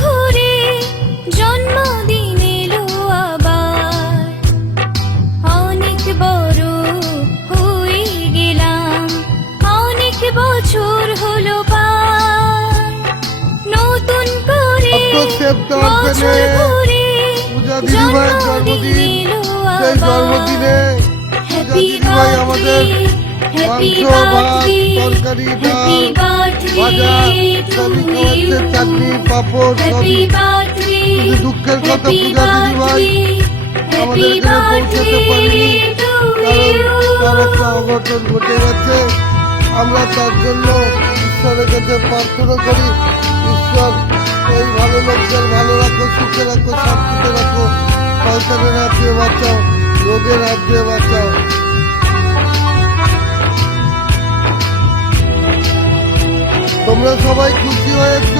ঘুরে জন্মদিন এলো আবার, অনেক বড় হয়ে গেলাম, অনেক বছর হলো পার, নতুন করে বছর ঘুরে জন্মদিন এলো আবার। Happy birthday, happy birthday, happy birthday to you, চাটনি পাপড় হ্যাপি সবই। বার্থডে, কিন্তু দুঃখের কথা হ্যাপি পূজা দিদিভাই বার্থডে, আমাদের হ্যাপি এখানে পৌঁছাতে পারিনি, বার্থডে টু কারণ তার একটা ইউ। অঘটন ঘটে গেছে। আমরা তার জন্য ঈশ্বরের কাছে প্রার্থনা করি, ঈশ্বর এই ভালো লোকদের ভালো রাখো, সুখে রাখো, শান্তিতে রাখো, শয়তানের হাত দিয়ে বাঁচাও, রোগের হাত দিয়ে বাঁচাও। তোমরা সবাই খুশি হয়েছ?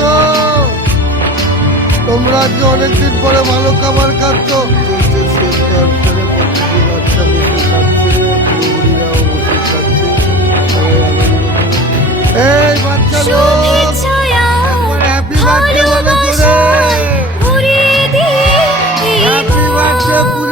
তোমরা আজকে অনেকদিন পরে ভালো খাবার খাচ্ছ। এই বাচ্চা লোক, শুভেচ্ছায় হ্যাপি বার্থডে বলে জোরে, ভালোবাসায় ভরিয়ে দিয়ে এই হ্যাপি বার্থডে।